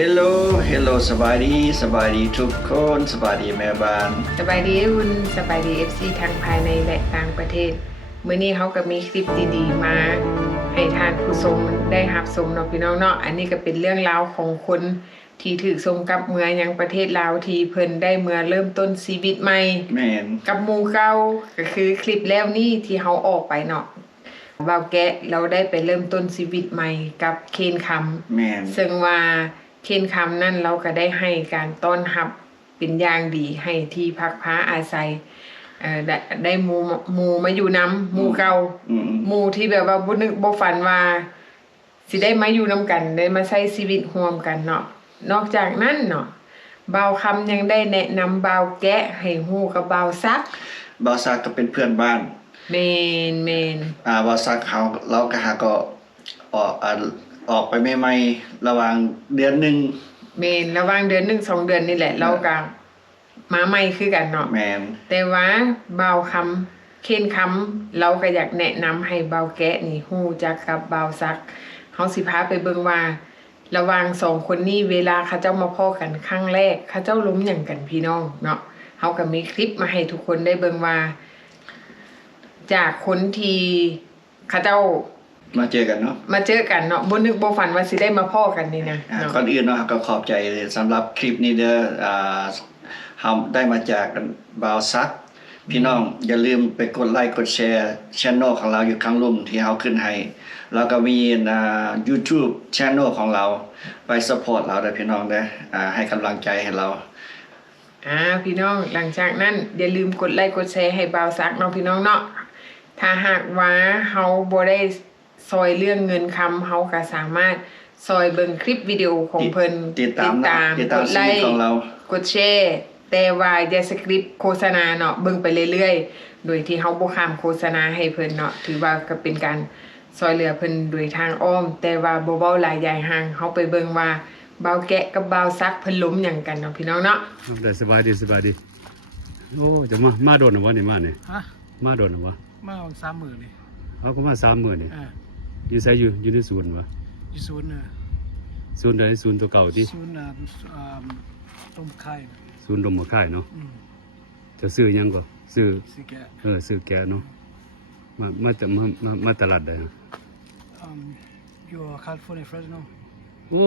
Hello สบายดีทุกคนสบายดีแม่บ้านสบายดีคุณสบายดี FC ทั้งภายในและต่างประเทศมื้อนี้เขาก็มีคลิปดีๆมาให้ทานผู้ชมได้รับชมเนาะพี่น้องเนาะอันนี้ก็เป็นเรื่องราวของคนที่ถูกส่งกลับเมืองยังประเทศลาวที่เพิ่นได้เมื่อเริ่มต้นชีวิตใหม่แม่นกับหมู่เก่าก็คือคลิปแล้วนี่ที่เขาออกไปเนาะบ่าวแกะเราได้ไปเริ่มต้นชีวิตใหม่กับเคนคำแม่นซึ่งว่าเคนคำนั่นเราก็ได้ให้การต้อนรับเป็นอย่างดีให้ที่พักพ้าอาศัยได้หมู่มาอยู่น้ำหมู่เก่าหมู่ที่แบบว่าบ่นึกบ่ฝันว่าสิได้มาอยู่นำกันได้มาใช้ชีวิตร่วมกันเนาะนอกจากนั้นเนาะบ่าวคำยังได้แนะนำบ่าวแกะให้ฮู้กับบ่าวซักก็เป็นเพื่อนบ้านแม่นบ่าวซักเราก็ออกออกไปใหม่ๆระหว่างเดือนหนึ่งแม่นระหว่างเดือน1 2เดือนนี่แหละเราก็มาใหม่คือกันเนาะแม่นแต่ว่าบ่าวคำเคนคำเราก็อยากแนะนำให้บ่าวแกะนี่ฮู้จักกับบ่าวซักเฮาสิพาไปเบิ่งว่าระหว่าง2คนนี้เวลาเขาเจ้ามาพ้อกันครั้งแรกเขาเจ้าล้มหยังกันพี่น้องเนาะเฮาก็มีคลิปมาให้ทุกคนได้เบิ่งว่าจากคนที่เขาเจ้ามาเจอกันเนาะบ่นึกบ่ฝันว่าสิได้มาพ้อกันนี่นะก่อนอื่นเนาะก็ขอบใจสำหรับคลิปนี้เด้อเฮาได้มาจากบ่าวซักพี่น้องอย่าลืมไปกดไลค์กดแชร์ Channel ของเราอยู่ข้างลุ่มที่เฮาขึ้นให้แล้วก็มีYouTube Channel ของเราไปซัพพอร์ตเราได้พี่น้องเด้อให้กำลังใจให้เราพี่น้องหลังจากนั้นอย่าลืมกดไลค์กดแชร์ให้บ่าวซักเนาะพี่น้องเนาะถ้าหากว่าเฮาบ่ได้ซอยเรื่องเงินคำเฮาก็สามารถซอยเบิ่งคลิปวิดีโอของเพิ่นติดตามกดไลค์ของเรากดแชร์แต่ว่าอย่าสคริปต์โฆษณาเนาะเบิ่งไปเรื่อยๆโดยที่เฮาบ่ข้ามโฆษณาให้เพิ่นเนาะถือว่าก็เป็นการซอยเหลือเพิ่นโดยทางอ้อมแต่ว่าบ่เว้าหลายใหญ่ห่างเฮาไปเบิ่งว่าบ่าวแกะกับบ่าวซักเพิ่นล้มหยังกันเนาะพี่น้องเนาะได้สบายดีโอ้จะมาโดนหรอวะนี่มาเนี่ยมาโดนหรอวะมา3 มื้อนี่เขาก็มา3 มื้อนี่อยู่ไสอยู่ในศูนย์วะอยู่ศูนย์ศูนย์ใดศูนย์ตัวเก่าติศูนย์ต้มไข่ศูนย์ดมมะข่ายเนาะจะซื้อยังก็ซื้อแกะซื้อแกะเนาะมาตลาดได้อยู่แคลิฟอร์เนียเฟรชโนโอ้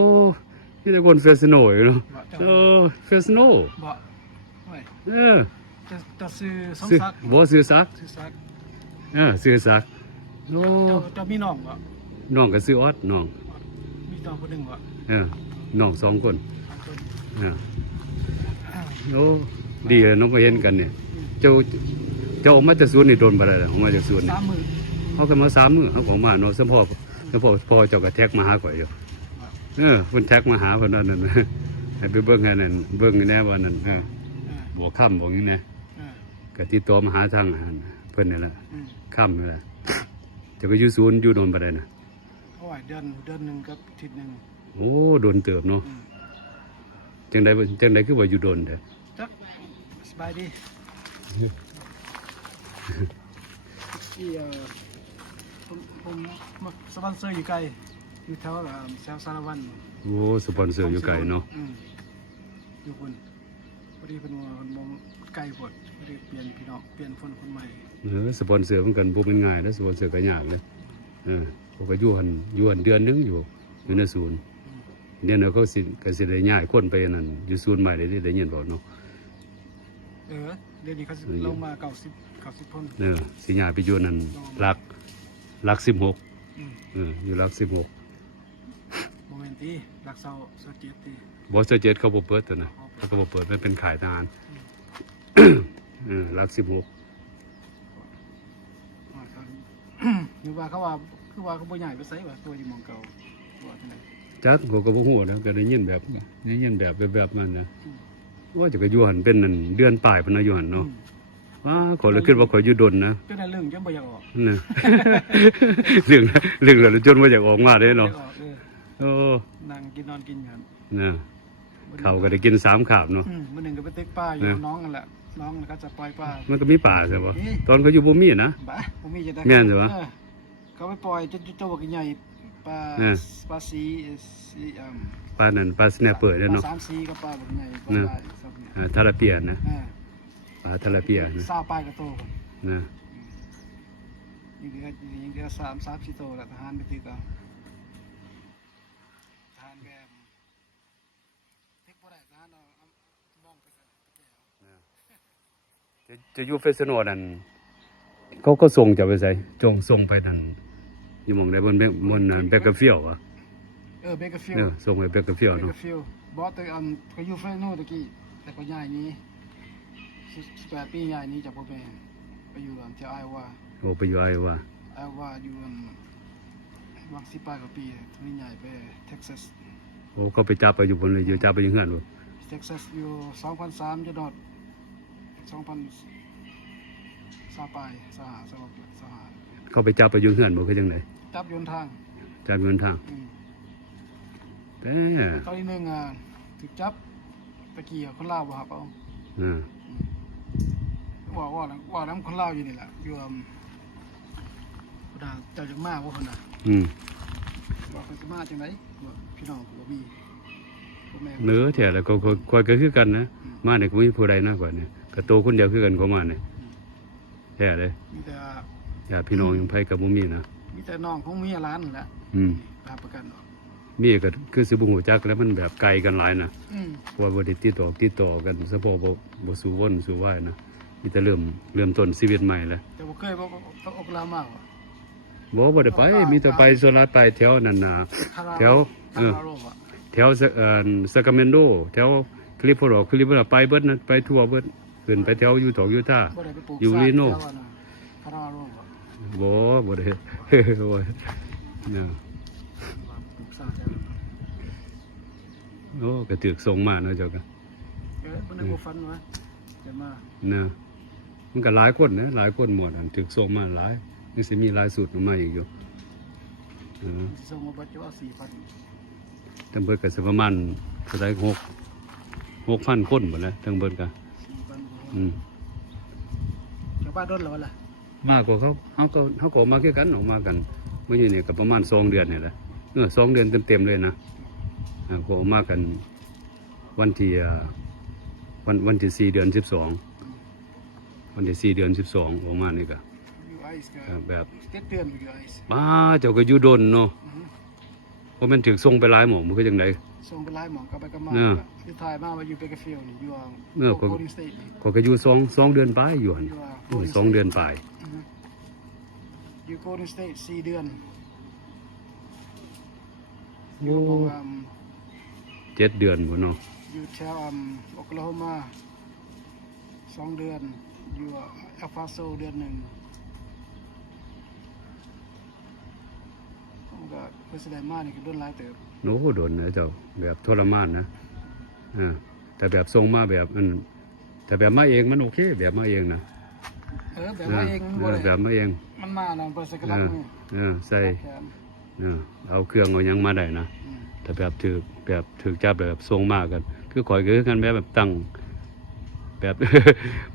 ที่ตะคนเฟสโนอยู่เนาะเฟสโนบ่ไม่จะซื้อซักบ่ซื้อซักซื้อซักโอ้จะมีน้องบ่น้องก็ซื้อออดน้องมีน้องคนนึงบ่น้อง2 คนโอ้ดีเลยน้องมาเห็นกันเนี่ยเจ้าออกมาจากสวนนี่โดนบ่ได้ออกมาจากสวนนี่3 มื้อเขาก็มา3 มื้อเขาของมาเนาะสมพ่อเจ้าก็แท็กมาหาข่อยอยู่เพิ่นแท็กมาหาเพิ่นนั่นให้ไปเบิ่งให้นั่นเบิ่งแน่ว่านั่นบ่ค่ำบ่อย่างนี้นะก็ติดต่อมาหาทางเพิ่นนี่ล่ะค่ำนี่ล่ะจะไปอยู่ศูนย์อยู่โดนบ่ได้น่ะโอ้ยเดือนนึงกับอาทิตย์นึงโอ้โดนเติบเนาะจังได๋คือว่าอยู่โดนแท้จักสบายดีผมสปอนเซอร์อยู่ไกลอยู่แถวแซวสารวันโอ้สปอนเซอร์อยู่ไกลเนาะอยู่คนพอดีเพิ่นว่ามันมองไกลพอดพอดีเปลี่ยนพี่น้องเปลี่ยนคนใหม่สปอนเซอร์เหมือนกันบ่เป็นง่ายนะสปอนเซอร์ก็ยากเลยผมก็อยู่หันเดือนนึงอยู่ในศูนย์เนี่ยเขาสิได้ย้ายคนไปนั่นอยู่ศูนย์ใหม่ได้ยินบ่เนาะเดี๋ยวนี้เขาลงมา90คนสิย้ายไปอยู่นั่นหลัก16อยู่หลัก16โมเมนต์ที่หลัก27ที่บ่27เขาบ่เปิดตัวน่ะเขาก็บ่เปิดมันเป็นขายทหารหลัก16คือว่าเขาบ่ใหญ่ไปไสว่าตัวอยู่หม่องเก่าว่าจังได๋จักก็บ่ฮู้นะก็ได้ยินแบบนั้นนะว่าจะก็อยู่หั่นเป็นนั่นเดือนปลายพุ่นน่ะอยู่หั่นเนาะว่าขอเลยคิดว่าขออยู่ดนนะจนเรื่องจังบ่อยากออกนะเรื่องแล้วจนบ่อยากออกมาเด้เนาะนั่งกินนอนกินกันนะเขาก็ได้กิน3 คาบเนาะมื้อนึงก็ไปตึกป้าอยู่น้องนั่นแหละน้องก็จะปล่อยป้ามันก็มีป่าใช่บ่ตอนเขาอยู่บ่มีนะบ่มีจะได้แม่นใช่บ่เขาไปปล่อยจนโตกใหญ่ปลาสี ปลานั่นปลาสแนปเปอร์เนาะ สามสีกับปลาแบบใหญ่ปลา นะ ใหญ่สับเนี่ย ทาราเปียนะ อ่า ปลาทาราเปียนะ ซาปลายกระโตคน นะ ยิงเดือ3-4โตแล้วทหารไปติดเอาทหารแบบเทคบ่ได้ทหารเอามองไปกัน จะอยู่เฟสโนนั่นเขาก็ส่งจะไปใส่ส่งไปนั่นอยู่หมองได้บนนั่นแบกกาเฟียวอ่ะ เบเกอร์ฟิล เนี่ยส่งไปแบกกาเฟียว เบเกอ เนาะ ร์ฟิลบอสตัวก็อยู่เฟรนโน่ตะกี้แต่ก็ย้ายนี้18ปีย้ายนี้จากพ่อแม่ไปอยู่ที่ไอวา โอ้ไปอยู่ไอว่า อยู่วัง10 ปลายกว่าปีทีนี้ย้ายไปเท็กซัส โอ้เขาไปจับไปอยู่บนเลยอยู่จับไปอยู่เฮือนบ่ เท็กซัสอยู่2003จนดอด2000ปลายสห เขาไปจับไปอยู่เฮือนบ่คือจังได๋ จับยนทาง จับเงินทาง อืม แต่ ตอนที่หนึ่งถูกจับตะกี้คนลาวบ่ครับเอา อ่า ว่าน้ำคนลาวอยู่นี่แหละอยู่ด่าเจ้าจังมาว่าคนน่ะ อืม ว่าคนจะมาจังไดว่าพี่น้องบ่มีพ่อแม่ เนื้อแท้แล้วก็ค่อยก็คือกันนะมาเนี่ยก็มีผู้ใดนะกว่าเนี่ยก็โตคนเดียวคือกันก็มาเนี่ยแท้เลย มีแต่ ญาติพี่น้องยังไผก็บ่มีนะ น้องของเมียร้านนั่นแหละ อืม ตามประกันออก มีก็คือสิบ่ฮู้จักแล้วมันแบบไกลกันหลายนะ อืม เพราะว่าบ่ได้ติดต่อกันเฉพาะบ่สู่วนสู่วายนะมีแต่เริ่มต้นชีวิตใหม่แล้ว แต่บ่เคยบอกอกลามากว่ะ บ่ได้ไปมีแต่ไปโซลาร์ไปแถวนั่นน่ะ แถว คาราโรว่ะ แถวซากาเมนโดแถวคลิฟอร์ดไปเบิดนะไปทั่วเบิดขึ้นไปแถวยูทาห์ บ่ได้ไปปลูก อยู่ลีโน่ ซาแถวะคาราโรว่ะ บ่ได้ โอ้ยเนี่ย ปลูกซาแถวนั้น โอ้ก็ถูกส่งมาเนาะเจ้าก็ มันได้บ่ฟันวะจะมา นะมันก็หลายคนนะหลายคนหมดอันถูกส่งมาหลายยังสิมีหลายสูตรออกมาอีกอยู่เออ สิส่งมาเบิดจะว่า4,000 ทั้งเบิดก็สิประมาณเท่าใด6,000 คนหมดแล้วทั้งเบิดก็ 4,000ชาวบ้านโดนแล้ววะล่ะ มากกว่าเขาก็ออกมาคือกันออกมากันเมื่ออยู่นี่ก็ประมาณ2 เดือนนี่แหละ2 เดือนเต็มๆเลยนะก็ออกมากันวันที่วันที่4 เดือน 12วันที่4 เดือน 12ออกมานี่ก็ อยู่ไอซ์ก็ แบบ 7 เดือนอยู่ไอซ์ ป้าเจ้าก็อยู่ดนเนาะเพราะมันถึกส่งไปหลายหม่องมันคือจังได๋ ส่งไปไล่หมองกลับไปกลับมา เออ อยู่ถ่ายมาว่าอยู่เบเกอร์ฟิลด์นี่อยู่ เออ โคดิงสเตทนี่ ก็อยู่2 เดือนปลายอยู่หั่นโอ้ย2 เดือนปลาย อยู่โคดิงสเตท4 เดือนอ โอ้ ยู่ของ 7 เดือนพุ่นเนาะ อยู่แถวโอคลาโฮมา2 เดือนอยู่เอลปาโซเดือนหนึ่งผมก็เพื่อแสดงมานี่ก็โดนหลายเติบ โน้โดนนะเจ้าแบบทรมานนะแต่แบบส่งมาแบบแต่แบบมาเองมันโอเคแบบมาเองนะ แบบว่าเองมันบ่ได้ แบบมาเอง มันมานั่นเปิดสกลักมือ ใส่ แขน เอาเครื่องเอาหยังมาได้นะแต่แบบถือจับแบบทรงมากกัน คือข่อยก็คือกันแบบตั้งแบบ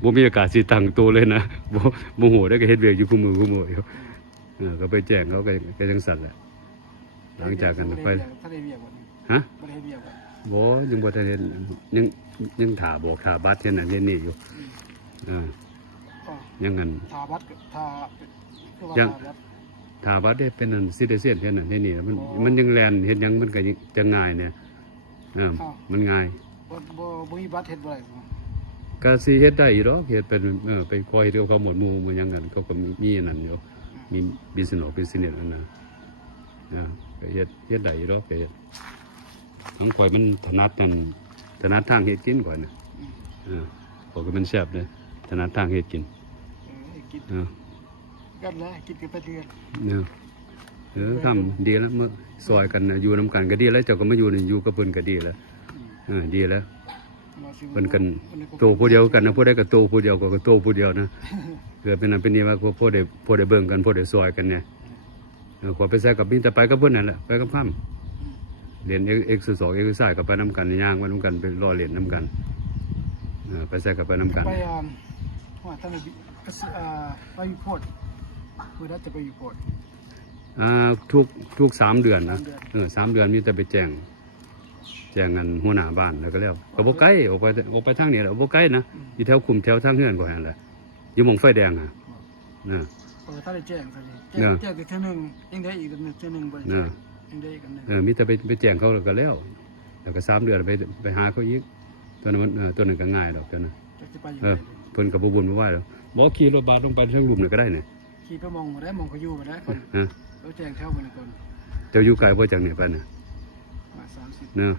บ่มีโอกาสสิตั้งตัวเลยนะบ่ฮู้ได้ก็เฮ็ดเวียกอยู่คู่มืออยู่ก็ไปแจ้งเขาก็จังสั่นแหละหลังจากกันไป ถ้าได้เวียกวัน ฮะ บ่ได้เวียกวัน บ่ยังบ่ทันเห็นยังถ่าบอกถ่าบัตรเฮ็ดนั่นเฮ็ดนี่อยู่ยังงั้น ทาบัตรทาคือว่า ยัง ทาบัตร ถ่าบัตรได้เป็นอันซิติเซนเฮ็ดนั่นเฮ็ดนี่มันยังแลนเฮ็ดหยังมันก็จะง่ายเนี่ยมันง่าย บ่มีบัตรเฮ็ดบ่ได้บ่ ก็สิเฮ็ดได้อยู่ดอกเฮ็ดเป็นไปคอยเฮ็ดกับเขาหมวดหมู่มันหยังกันเขาก็มีอันนั้นอยู่มีบิสเนสอันนั้นก็เฮ็ดได้อยู่ดอกก็เฮ็ดของข่อยมันถนัดทางเฮ็ดกินก่อนน่ะข่อยก็มันแซ่บเด้ถนัดทางเฮ็ดกิน กินกันแล้วกินกันไปเดือน ทำดีแล้วเมื่อซอยกันอยู่นำกันก็ดีแล้วเจ้าก็มาอยู่กับเพิ่นก็ดีแล้วดีแล้วเพิ่นกันโตผู้เดียวกันนะผู้ใดก็โตผู้เดียวก็โตผู้เดียวนะเกิดเป็นนั้นเป็นนี้ว่าพอได้เบิ่งกันพอได้ซอยกันเนี่ยขอไปใส่กับมีแต่ไปกับเพิ่นนั่นแหละไปกับพ่ำเรียนเอ็กซ์2เอ็กซ์3ก็ไปนำกันย่างไปนำกันไปรอเรียนนำกันไปใส่กับไปนำกัน ไปว่าท่านไปอยู่โพดคือได้จะไปอยู่โพด ทุก3 เดือนนะ3 เดือนมีแต่ไปแจ้ง แจ้งกันหัวหน้าบ้านแล้วก็แล้วก็บ่ไกลออกไปทางนี้แหละบ่ไกลนะอยู่แถวคุมแถวทางเฮือนก็หั่นแหละอยู่หม่องไฟแดงอ่ะนะ ถ้าได้แจ้งซะดิแจ้งอีกเทื่อนึงยังได้อีกเทื่อนึงบ่ได้ยังได้อีกอันนึงมีแต่ไปแจ้งเขาแล้วก็แล้วก็3เดือนไปหาเขาอีกตัวนั้นตัวนึงก็ง่ายดอกตัวนั้น จะสิไปอยู่ เพิ่นก็บ่บุญบ่ไหวแล้วบ่ขี่รถบัสลงไปทางลุ่มนี่ก็ได้นี่ ขี่ไปมองบ่ได้มองก็อยู่บ่ได้คน ฮะ เราแจ้งแถวบ่ได้คน เจ้าอยู่ไกลบ่จากนี่ไปน่ะ มา30 เนาะ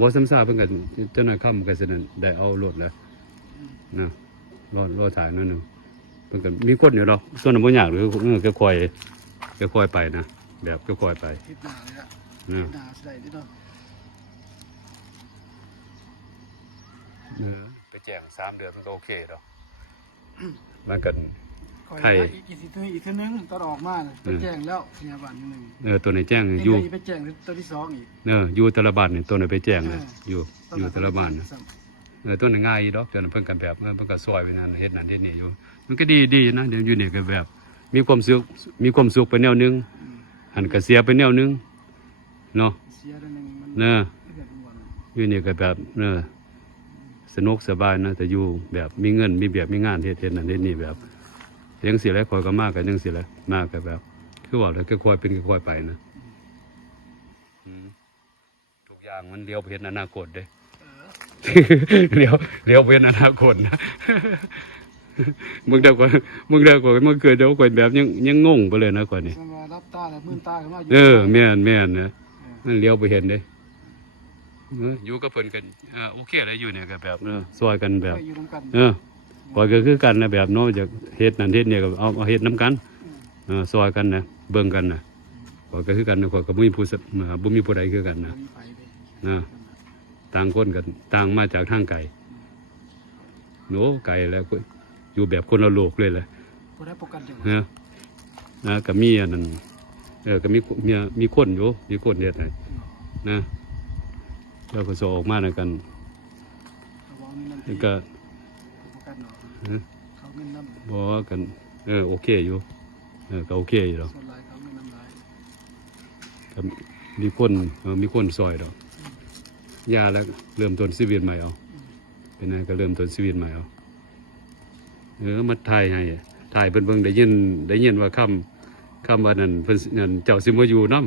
บ่ซ้ำซ่าเพิ่นก็เจ้าหน้าค่ำก็สิได้เอารถแล้วนะรอถ่ายนั่นนึงเพิ่นก็มีคนอยู่ดอกส่วนนั้นบ่ยากหรือก็ค่อยไปนะแบบก็ค่อยไป คิดหน้าเลยล่ะ นะ หน้าสิได้เนาะ ไปแจ้ง3เดือนมันก็โอเคดอกมันก็ ใครอีกทีนึงตอนออกมาไปแจ้งแล้วพยาบาลนึง ตัวไหนแจ้งอยู่ ไปแจ้งตัวที่2อีก อยู่แต่ละบ้านนี่ตัวไหนไปแจ้งนะอยู่แต่ละบ้านนะตัวไหนง่ายดอกตัวนั้นเพิ่นกันแบบเพิ่นก็ซอยไว้นั่นเฮ็ดนั่นเฮ็ดนี่อยู่มันก็ดีนะเดี๋ยวอยู่นี่ก็แบบมีความสุขไปแนวนึงหันก็เสียไปแนวนึงเนาะ เสียนึงมัน เนอะอยู่นี่ก็แบบสนุกสบายนะแต่อยู่แบบมีเงินมีแบบมีงานเฮ็ดนั่นเฮ็ดนี่แบบจังซี่แหละคอยก็มากกันจังซี่แหละมากก็แบบคือว่าแล้วค่อยๆเป็นค่อยๆไปนะทุกอย่างมันเลี้ยวไปเห็นอนาคตเด้ เลี้ยวไปเห็นอนาคตนะมึงเด้อก่อนมึงเกิดเดี๋ยวก่อนแบบยังงงไปเลยนะก่อนนี่ มันว่ารับตาแล้วมื่นตาขึ้นมาแม่นนะมันเลี้ยวไปเห็นเด้อยู่กับเพิ่นกันโอเคเลยอยู่เนี่ยก็แบบซอยกันแบบอยู่นํกัน ก่อนก็คือกันนะแบบเนาะจากเฮ็ดนั่นเฮ็ดเนี่ยก็เอาเฮ็ดนํกันซอยกันนะเบิ่งกันนะก่อนก็คือกันก่อนก็บ่มีผู้ใดคือกันนะต่างคนกันต่างมาจากทางไกลโนไกลแล้วอยู่แบบคนละโลกเลยแหละ บ่ได้ประกันจัง นะก็มีอันนั้นก็มีคนอยู่มีคนเฮ็ดให้นะแล้วก็สออกมาด้วยกันแล้วก็เขาเงินนำ บอกว่ากันโอเคอยู่ก็โอเคอยู่ดอก ส่วนหลายเขาเงินนำหลาย ก็มีคนซอยดอกยาแล้วเริ่มต้นชีวิตใหม่เอาเป็นไงก็เริ่มต้นชีวิตใหม่เอามาถ่ายให้ถ่ายเพิ่นเบิ่งได้ยินว่าคำว่านั่นเพิ่นเจ้าสิมาอยู่นำ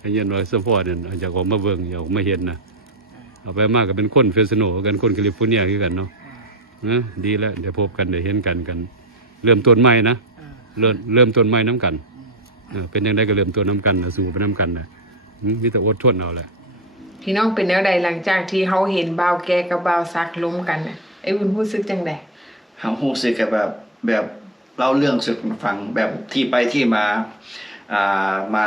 ได้ยินว่าซัพพอร์ตนั่นอยากออกมาเบิ่งอยากออกมาเห็นนะเอาไปมากก็เป็นคนเฟรนโนกันคนแคลิฟอร์เนียคือกันเนาะดีแล้วเดี๋ยวพบกันได้เห็นกันเริ่มต้นใหม่นะเริ่มต้นใหม่น้ำกันเป็นยังไงก็เริ่มต้นน้ำกันนะสู้ไปน้ำกันนะมีแต่อดทนเอาแหละ พี่น้องเป็นแนวใดหลังจากที่เขาเห็นบ่าวแกกับบ่าวซักล้มกันน่ะไอ้อุ่นรู้สึกจังได๋เฮารู้สึกแบบเล่าเรื่องสึกฟังแบบที่ไปที่มามา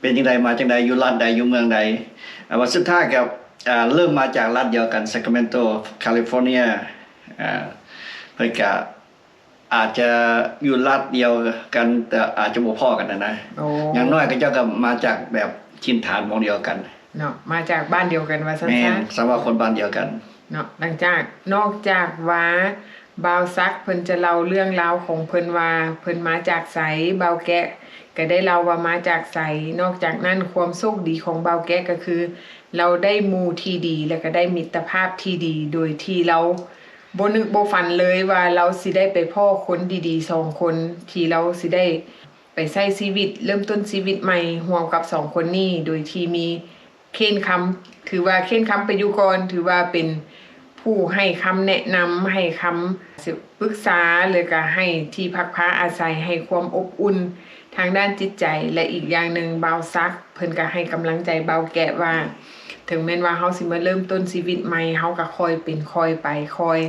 เป็นจังไดมาจังไดอยู่รัฐใดอยู่เมืองใดว่าสุดท้ายกับเริ่มมาจากรัฐเดียวกันซัคราเมนโตแคลิฟอร์เนียเพิ่นก็อาจจะอยู่รัฐเดียวกันแต่อาจจะบ่พอกันนะอย่างน้อยก็เจ้าก็มาจากแบบถิ่นฐานหม้องเดียวกันเนาะมาจากบ้านเดียวกันว่าซั่นๆแม่นสำหรับคนบ้านเดียวกันเนาะหลังจากนอกจากว่าบ่าวซักเพิ่นจะเล่าเรื่องราวของเพิ่นว่าเพิ่นมาจากไสบ่าวแกะก็ได้เล่าว่ามาจากไสนอกจากนั้นความโชคดีของบ่าวแกะก็คือ เราได้หมู่ที่ดีแล้วก็ได้มิตรภาพที่ดีโดยที่เราบ่นึกบ่ฝันเลยว่าเราสิได้ไปพ้อคนดีๆ2คนที่เราสิได้ไปใช้ชีวิตเริ่มต้นชีวิตใหม่ร่วมกับ2คนนี้โดยที่มีเคนคำถือว่าเคนคำไปอยู่ก่อนถือว่าเป็นผู้ให้คำแนะนำให้คำปรึกษาเลยก็ให้ที่พักพาอาศัยให้ความอบอุ่นทางด้านจิตใจและอีกอย่างหนึ่งบ่าวซักเพิ่นก็ให้กำลังใจบ่าวแกะว่าถึงแม้ว่าเฮาสิมาเริ่มต้นชีวิตใหม่เฮาก็ค่อยเป็นค่อยไปค่อย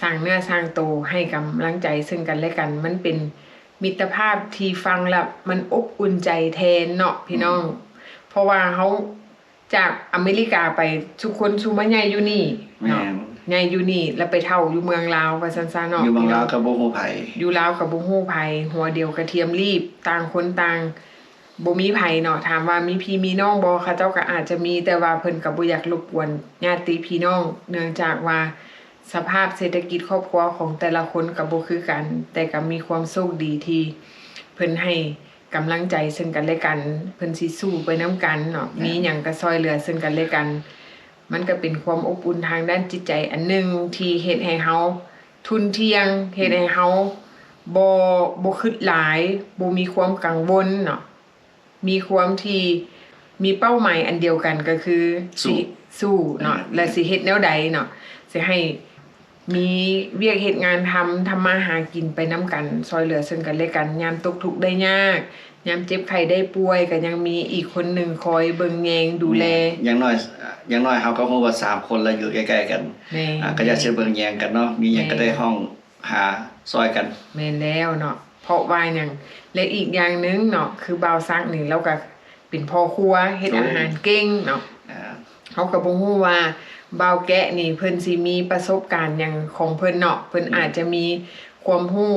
สร้างเนื้อสร้างตัวให้กำลังใจซึ่งกันและกันมันเป็นมิตรภาพที่ฟังแล้วมันอบอุ่นใจแทนเนาะพี่น้องเพราะว่าเฮาจากอเมริกาไปทุกคนชูมาใหญ่อยู่นี่เนาะใหญ่อยู่นี่แล้วไปเฒ่าอยู่เมืองลาวว่าซั่นๆเนาะอยู่เมืองลาวก็บ่ฮู้ไผอยู่ลาวก็บ่ฮู้ไผหัวเดียวกระเทียมรีบต่างคนต่างบ่มีไผเนาะถามว่ามีพี่มีน้องบ่เขาเจ้าก็อาจจะมีแต่ว่าเพิ่นก็บ่อยากรบกวนญาติพี่น้องเนื่องจากว่าสภาพเศรษฐกิจครอบครัวของแต่ละคนก็บ่คือกันแต่ก็มีความโชคดีที่เพิ่นให้ กำลังใจซึ่งกันและกันเพิ่นสิสู้ไปนํกันเนาะมีหยังก็ซอยเหลือซึ่งกันและกันมันก็เป็นความอบอุ่นทางด้านจิตใจอันหนึงที่เฮ็ดให้เฮาทุนเที่ยงเฮ็ดให้เฮาบ่คิดหลายบ่มีความกังวลเนาะมีความที่มีเป้าหมายอันเดียวกันก็คือสิสู้เนาะและสิเฮ็ดแนวใดเนาะสิให้มีเวียกเฮ็ดงานทำมาหากินไปนํกันซอยเหลือซึ่งกันและกันยามตกทุกข์ได้ยากยามเจ็บไข้ได้ป่วยก็ยังมีอีกคนหนึ่งคอยเบิ่งแยงดูแลอย่างน้อยเฮาก็ฮู้ว่า3คนแล้วอยู่ใกล้ๆกันก็อยากสิเบิ่งแยงกันเนาะมีหยังก็ได้ห้องหาซอยกันแม่นแล้วเนาะเพราะว่าหยังและอีกอย่างนึงเนาะคือบ่าวซักนี่เราก็เป็นพ่อครัวเฮ็ดอาหารเก่งเนาะเฮาก็บ่ฮู้ว่าบ่าวแกะนี่เพิ่นสิมีประสบการณ์หยังของเพิ่นเนาะเพิ่นอาจจะมีความรู้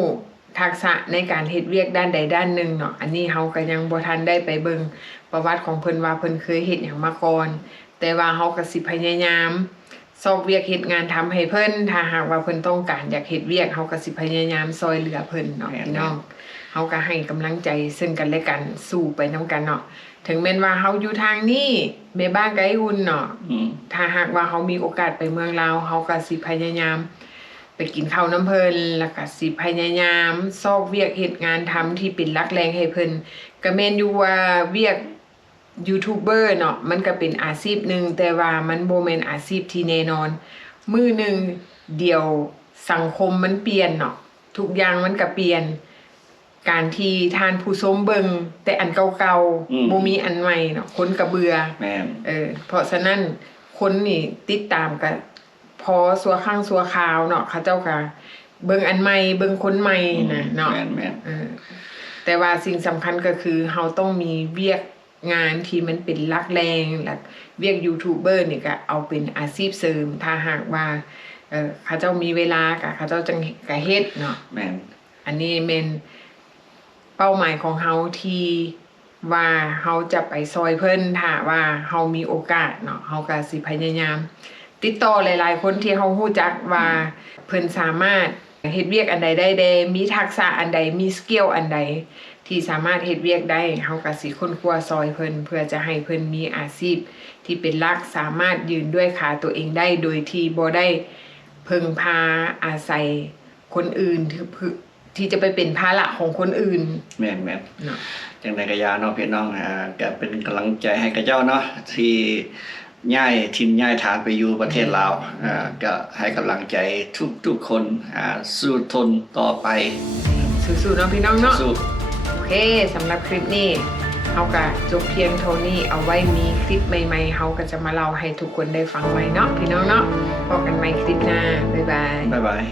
ทักษะในการเฮ็ดเวียกด้านใดด้านหนึ่งเนาะอันนี้เฮาก็ยังบ่ทันได้ไปเบิ่งประวัติของเพิ่นว่าเพิ่นเคยเฮ็ดหยังมาก่อนแต่ว่าเฮาก็สิพยายามซอกเวียกเฮ็ดงานทำให้เพิ่นถ้าหากว่าเพิ่นต้องการอยากเฮ็ดเวียกเฮาก็สิพยายามซอยเหลือเพิ่นเนาะพี่น้องเฮาก็ให้กำลังใจซึ่งกันและกันสู้ไปนํกันเนาะถึงแม้นว่าเฮาอยู่ทางนี้แม่บ้านไกอุ่นเนาะถ้าหากว่าเฮามีโอกาสไปเมืองลาวเฮาก็สิพยายามไปกินข้าวน้ำเพิ่นแล้วก็สิพยายามซอกเวียกเฮ็ดงานทำที่เป็นหลักแรงให้เพิ่นก็แม่นอยู่ว่าเวียกยูทูบเบอร์เนาะมันก็เป็นอาชีพหนึ่งแต่ว่ามันบ่แม่นอาชีพที่แน่นอนมื้อหนึ่งเดี๋ยวสังคมมันเปลี่ยนเนาะทุกอย่างมันก็เปลี่ยนการที่ท่านผู้ชมเบิ่งแต่อันเก่าๆบ่มีอันใหม่เนาะคนก็เบื่อแม่นเพราะฉะนั้นคนนี่ติดตามก็พอสัวข้างสัวคราวเนาะเขาเจ้าก็เบิ่งอันใหม่เบิ่งคนใหม่นะเนาะแม่นแต่ว่าสิ่งสำคัญก็คือเฮาต้องมีเวียกงานที่มันเป็นหลักแรงหลักเวียกยูทูบเบอร์นี่ก็เอาเป็นอาชีพเสริมถ้าหากว่าเขาเจ้ามีเวลาก็เขาเจ้าจังก็เฮ็ดเนาะแม่นอันนี้แม่นเป้าหมายของเฮาที่ว่าเฮาจะไปซอยเพิ่นถ้าว่าเฮามีโอกาสเนาะเฮาก็สิพยายามติดต่อหลายๆคนที่เฮาฮู้จักว่าเพิ่นสามารถเฮ็ดเวียกอันใดได้มีทักษะอันใดมีสกิลอันใดที่สามารถเฮ็ดเวียกได้เฮาก็สิค้นคว้าซอยเพิ่นเพื่อจะให้เพิ่นมีอาชีพที่เป็นหลักสามารถยืนด้วยขาตัวเองได้โดยที่บ่ได้พึ่งพาอาศัยคนอื่นที่จะไปเป็นภาระของคนอื่นแม่นเนาะจังได๋ก็อย่าเนาะพี่น้องก็เป็นกำลังใจให้กับเจ้าเนาะที่ย้ายถิ่นย้ายฐานไปอยู่ประเทศลาวก็ให้กำลังใจทุกคนสู้ทนต่อไปสู้ๆเนาะพี่น้องเนาะโอเคสำหรับคลิปนี้เฮาก็จบเพียงเท่านี้เอาไว้มีคลิปใหม่ๆเฮาก็จะมาเล่าให้ทุกคนได้ฟังใหม่เนาะพี่น้องเนาะพบกันใหม่คลิปหน้าบ๊ายบาย